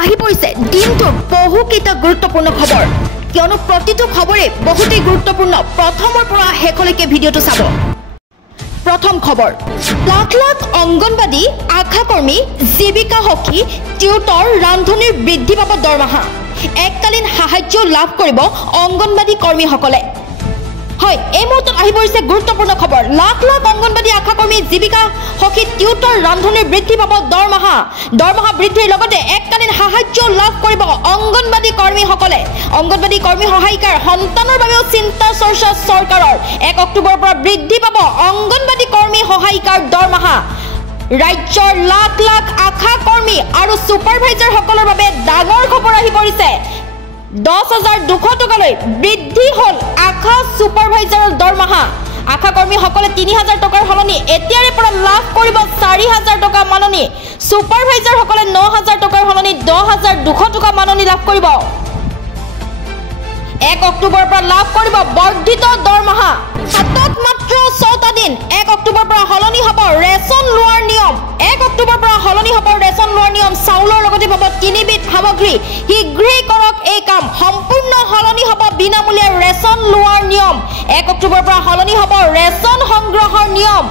আহি পৰিছে দিনটোৰ বহুকেইটা গুৰুত্বপূৰ্ণ খবৰ কিয়নো প্ৰতিটো খবৰে বহুতেই গুৰুত্বপূৰ্ণ প্ৰথমৰ পৰা শেষলৈকে ভিডিঅটো চাব প্ৰথম খবৰ লাখ লাখ অংগনবাদী আশা কৰ্মী জীৱিকা সখী টিউটৰ ৰান্ধনিৰ বৃদ্ধি পাব দৰমহা এককালীন সাহায্য লাভ কৰিব অংগনবাদী কৰ্মীসকলে হয় এই মুহূৰ্তত আহি পৰিছে গুৰুত্বপূৰ্ণ খবৰ লাখ লাখ অংগনবাদী আশা কৰ্মী জীৱিকা সখী টিউটৰ ৰান্ধনিৰ বৃদ্ধি পাব দৰমহা বৃদ্ধিৰ লগতে এককালীন সাহায্য লাভ কৰিব অংগনবাদী কৰ্মীসকলে অংগনবাদী কৰ্মী সহায়িকাৰ সন্তানৰ বাবেও চিন্তা চৰ্চা চৰকাৰৰ 1 অক্টোবৰৰ পৰা বৃদ্ধি পাব অংগনবাদী কৰ্মী সহায়িকাৰ দৰমহা ৰাজ্যৰ লাখ লাখ আশা কৰ্মী আৰু সুপাৰভাইজাৰ সকলৰ বাবে ডাঙৰ খবৰ আহি পৰিছে 10,200 টকালৈ বৃদ্ধি হল আশা সুপাৰভাইজাৰৰ দৰমহা আশা কৰ্মী সকলে 3,000 টকাৰ হলনি এতিয়াৰে পৰা লাভ কৰিব 4,000 টকা মাননি সুপাৰভাইজাৰ সকলে 9,000 টকাৰ হলনি 10,200 টকা মাননি লাভ কৰিব 1 অক্টোবৰৰ পৰা লাভ কৰিব বৰ্ধিত দৰমহা হাতত মাত্ৰ 6টা দিন 1 অক্টোবৰৰ পৰা হলনি হ'ব ৰেচন লোৱাৰ নিয়ম 1 অক্টোবৰৰ পৰা হলনি হ'ব ৰেচন লোৱাৰ নিয়ম চাউলৰ লগতে পাব 3 বিধ সামগ্ৰী শীঘ্ৰেই কৰক এই কাম সম্পূৰ্ণ হলনি হ'ব বিনামূলীয়া ৰেচন লোৱাৰ নিয়ম 1 অক্টোবৰৰ পৰা হলনি হ'ব ৰেচন সংগ্ৰহৰ নিয়ম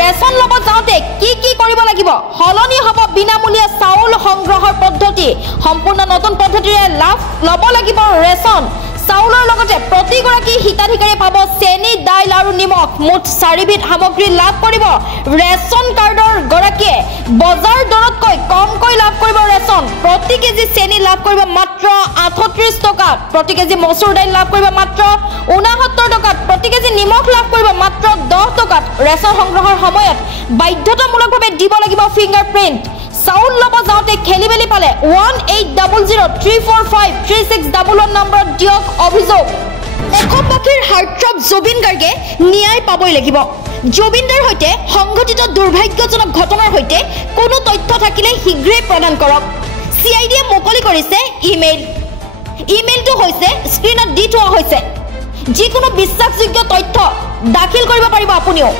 ৰেচন লব যাওঁতে কি কৰিব লাগিব হলনি হ'ব বিনামূলীয়া চাউল সংগ্ৰহৰ পদ্ধতি সম্পূৰ্ণ নতুন পদ্ধতিৰে লাভ লব লাগিব ৰেচন চাউলৰ লগতে প্ৰতিগৰাকী হিতাধিকাৰী পাব চেনি দাইল আৰু নিমখ মুঠ 4 বিধ সামগ্ৰী লাভ কৰিব ৰেচন কাৰ্ডৰ গৰাকীয়ে বজাৰ দৰতকৈ কমকৈ লাভ কৰিব ৰেচন প্ৰতি কেজি চেনি লাভ কৰিব মাত্ৰ 38 টকা প্ৰতি কেজি মচুৰ দাইল লাভ কৰিব মাত্ৰ 69 টকা প্ৰতি কেজি নিমখ লাভ কৰিব মাত্ৰ 10 টকা ৰেচন সংগ্ৰহৰ সময়ত বাধ্যতামূলকভাৱে দিব লাগিব ফিংগাৰপ্ৰিন্ট চাউল লব যাওঁতে খেলিমেলি পালে 180034536111 নম্বৰত দিয়ক অভিযোগ অসমবাসীৰ হাৰ্টথ্ৰব জুবিন গাৰ্গে ন্যায় পাবই লাগিব জুবিনদাৰ সৈতে সংঘটিত দুৰ্ভাগ্যজনক ঘটনাৰ সৈতে কোনো তথ্য থাকিলে শীঘ্ৰেই প্ৰদান কৰক CIDয়ে মুকলি কৰিছে ইমেইলটো হৈছে স্ক্ৰীনত দি থোৱা হৈছে যিকোনো বিশ্বাসযোগ্য তথ্য দাখিল কৰিব পাৰিব আপুনিও